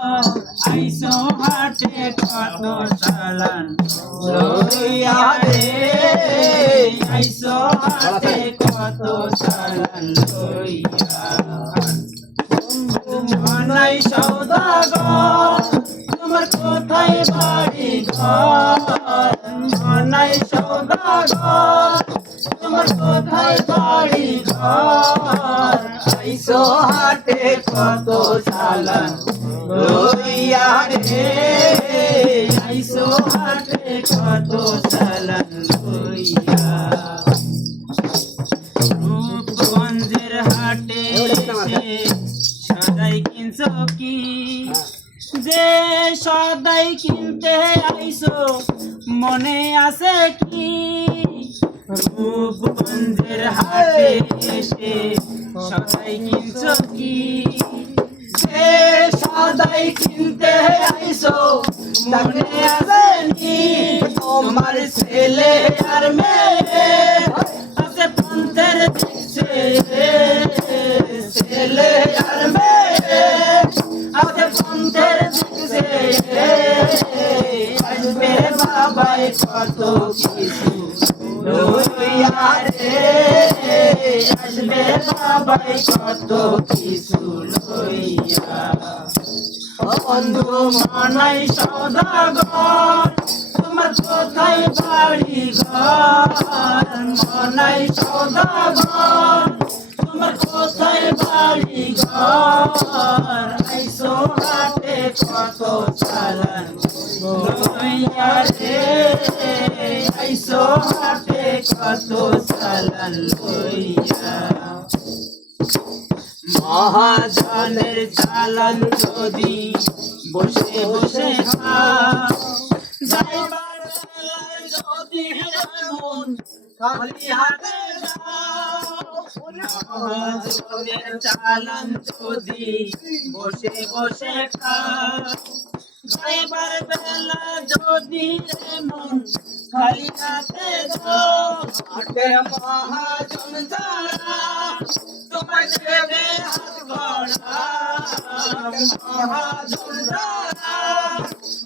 আইসো হাটে কত চালান লইয়া রে আইসো হাটে কত চালান লইয়া মনাই সওদাগর তোমার কোথায় বাড়ি ঘর মনাই সওদাগর তোমার কোথায় বাড়ি ঘর আইসো হাটে কত চালান লইয়া রে আইসো হাটে কত চালান লইয়া রূপগঞ্জের হাটে সদাই কিনছো কি যে সদাই কিনতে আইসো মনে আছে কি রূপগঞ্জের হাটে এসে সদাই কিনছো কি যে সদাই কিনতে আইসো মনে আছে নি তোমার ছেলে আর মেয়ে আছে পন্থের দেখছে ছেলে আর মেয়ে আছে পন্থের দেখছে আসবে বাবাই কত কিছু লইয়া রে আসবে বাবাই কত কিছু লইয়া বন্ধু মনাই সওদাগর তোমার কোথায় বাড়ি ঘর মনাই সওদাগর তোমার কোথায় বাড়ি ঘর আইসো হাটে কত চালান লইয়া রে আইসো হাটে কত চালান লইয়া মহাজনের চালান যদি বসে বসে খা যাইবার বেলায় যদি মন খালি হাতে মহাজনের চালান যদি বসে বসে খা যাইবার বেলা যদি মন খালি হাতে হাটে মহাজন যারা তোমার দেবে হাত গড়া মহাজন যারা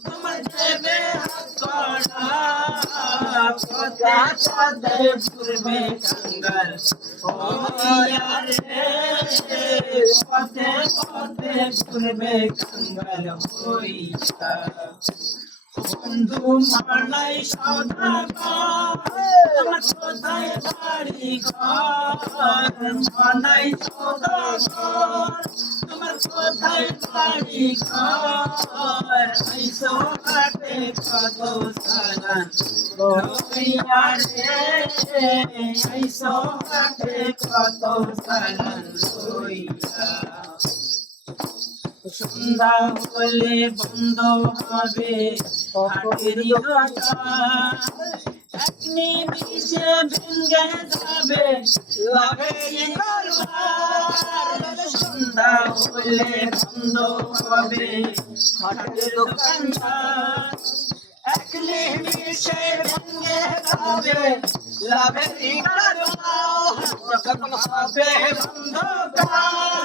তোমার দেবে হাত গড়া কথা সাথে পূর্বে কাঙ্গাল হইয়া রে পথে পথে পূর্বে কাঙ্গাল হইয়া বন্ধু মনাই সওদাগর তোমার কোথায় বাড়ি ঘর মনাই সওদাগর তোমার কোথায় বাড়ি ঘর আইসো হাটে কত চালান লইয়া রে আইসো হাটে কত চালান লইয়া সন্ধ্যা হলে বন্ধ হবে হাটেরই দোকান এক নিমিষে ভেঙে যাবে লাভের কারবার সন্ধ্যা হলে বন্ধ হবে হাটের দোকানদার এক নিমিষে ভেঙে যাবে লাভের কারবার যখন হবে বন্ধকার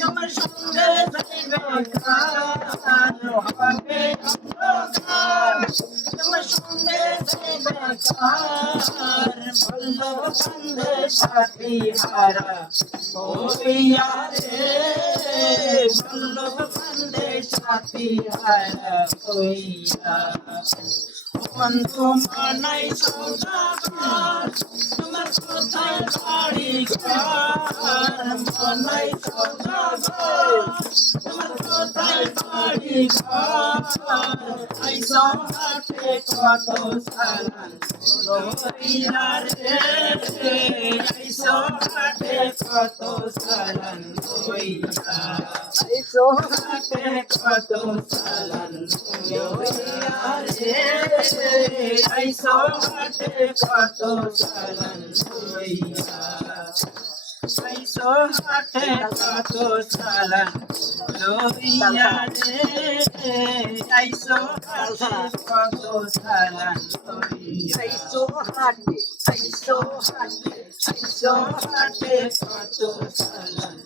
তোমার সঙ্গে যাইবে কার হবে অন্ধকার তোমার সঙ্গে যাইবে কার বললো সঙ্গে সাথী হারা হইয়া রে বললো সঙ্গে সাথী হারা হইয়া বন্ধু মনাই সওদাগর তোমার কোথায় বাড়ি ঘর মনাই সওদাগর তোমার কোথায় বাড়ি ঘর আইসো হাটে কত চালান লইয়া রে আইসো হাটে কত চালান লইয়া আইসো হাটে কত চালান লইয়া রে আইসো হাটে কত চালান লইয়া আইসো হাটে কত চালান লইয়া রে আইসো হাটে কত চালান লইয়া আইসো হাটে আইসো হাটে আইসো হাটে কত চালান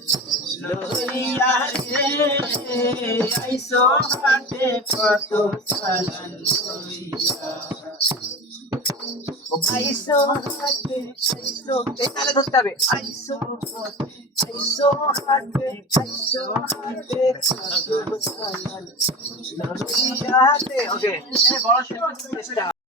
লইয়া রে আইসো হাতে কত চালান লইয়া আইসো হাতে আইসো এই তালে ধরতে হবে আইসো হাতে কত চালান লইয়া রে ওকে বড় চেষ্টা